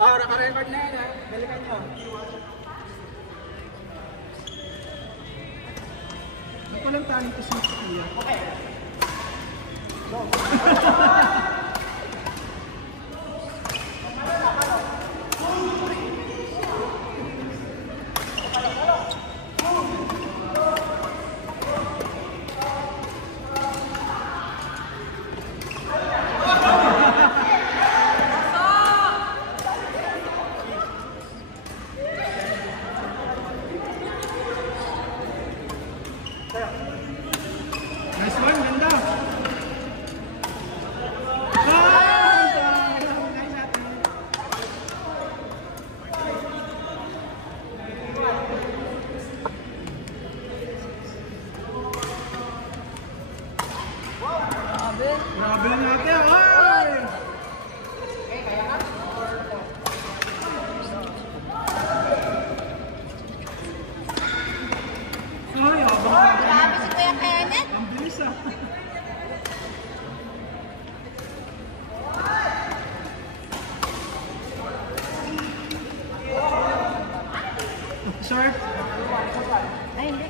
Oh, naka-record na yun ha. Balikan nyo. Ba't walang talent to switch here? Okay. Go. Nice one, ganda. Grabe lang natin. Ay! Ay, abang. Grabe si Kuya Kenneth. Ang bilis ah. Sharp. Ay, hindi.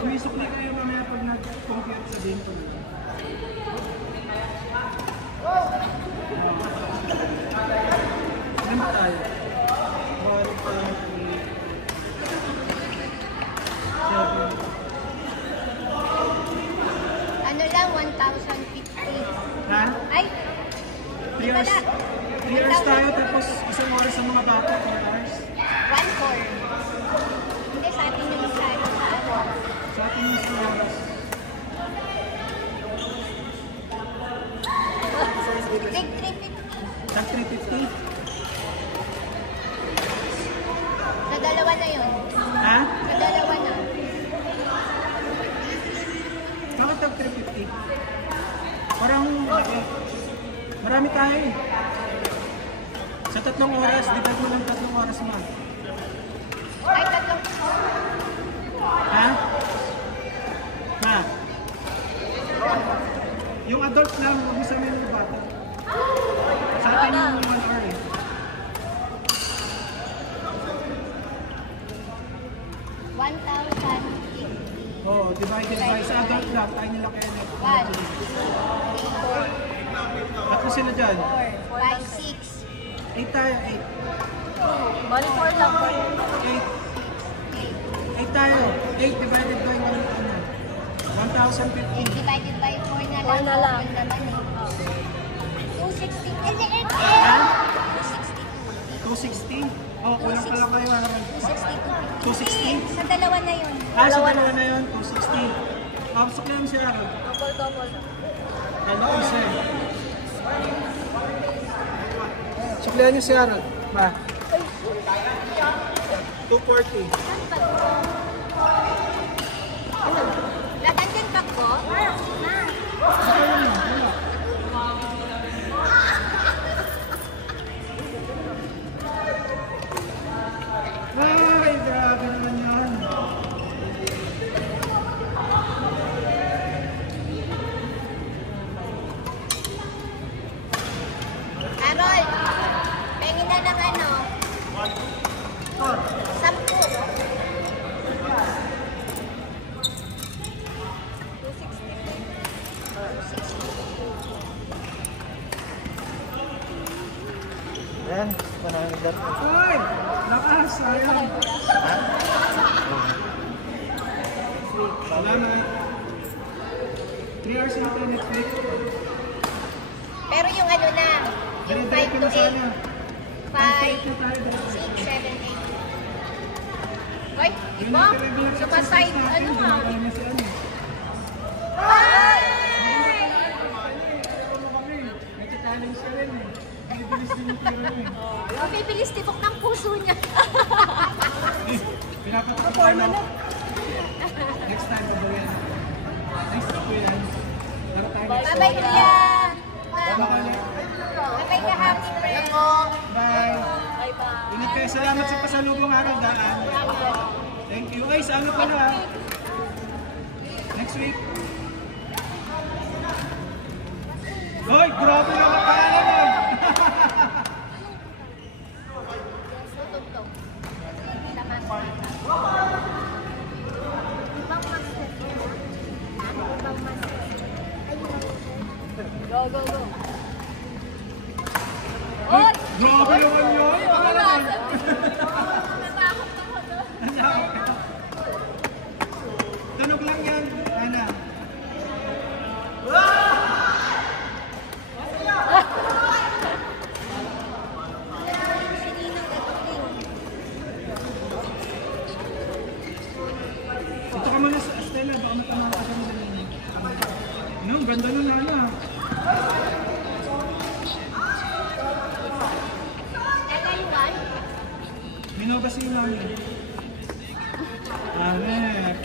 Pumisok na kayo mamaya pag nag-compute sa game ko. Ilan ba tayo? 1, 2, 3, 7. Ano lang, 1,050. Ha? Ay! 3 hours. 3 hours tayo tapos isang oras sa mga bata. 4 hours. 1,400. Hindi, sa atin yung isa. Sa atin yung 3 hours. Big 350. Tag 350. Sa dalawa na yun. Ha? Sa dalawa na. Bakit tag 350? Parang marami tayo eh. Sa 3 oras, divide mo ng 3 oras mo. Ay, tatlong. Ha? Ha? Yung adult lang, huwag mo sabihin ng bata. Sa atin yung 1 hour eh. 1,050. Oo, divided by sa adult lang, tayo nila kaya na. 1, 3, 4, Tatlo sila dyan. 5, 6, 8 tayo, 8. Bali 4 lang. 8 tayo. 8 divided by 1,050. Divided by 4 na lang. 4 na lang. Yun naman eh. 260. Ha? 260. 260? Oh, kulang pala kayo. 260. 260? Sa dalawa na yun. Ah, sa dalawa na yun, 260. Suklihan siya. Double. Kala ko siya. Suklihan niyo si Harold. Ba? 240. Lahat din bag ko? Ay, grabe naman yan. Harold, pengin na ng ano? 10. Yan, panahon dyan. Ay, lakas. Ayan. Salamat. 3 hours na ito, Netflix. Pero yung ano na, yung 5 to 8. 5, 6, 7, 8. Oy, iba? Sumaside, ano nga? Ay! Nagka-challenge ka rin eh. Bibilis din yung tiro mo eh. Mabibilis tibok ng puso niya. Pinapatak ko na. Next time, babayan. Next time ko yan. Bye-bye, Kuya! Bye. May ka-happy friend. Bye. Bye-bye. Ingat kayo. Salamat sa pasalubong araw daan. Thank you. Ay, sa ano pala? Next week. Hoy, grabe naman pangalan mo. Tutugtog. Laman. Ibang master. Ibang master. Go, go, go. Oy! Grabe naman yun. Pangalan. Tunog lang yan. Ana. Ito ka muna sa Estela. Baka matama ka sa mga. No, ganda nun Ana. LL1. Minobasi lang yun. Amen.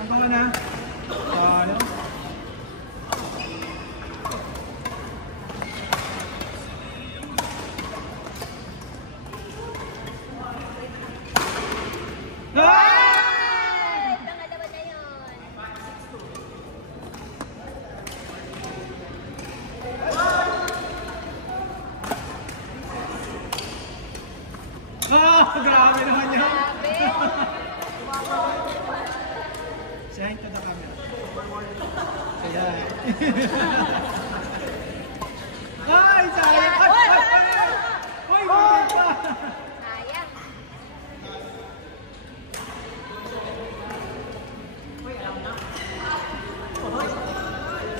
Ang bawa na? Ano? Ay! Pangalawa na yun. Grabe naman yun. Grabe. Say to the camera. Kaya. Ay, sayang! Ay, ay, ay! Uy, buhay pa! Sayang.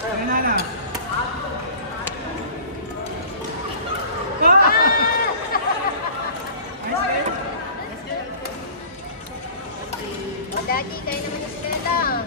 Ayun na na. O, Daddy, kayo naman yung Stella.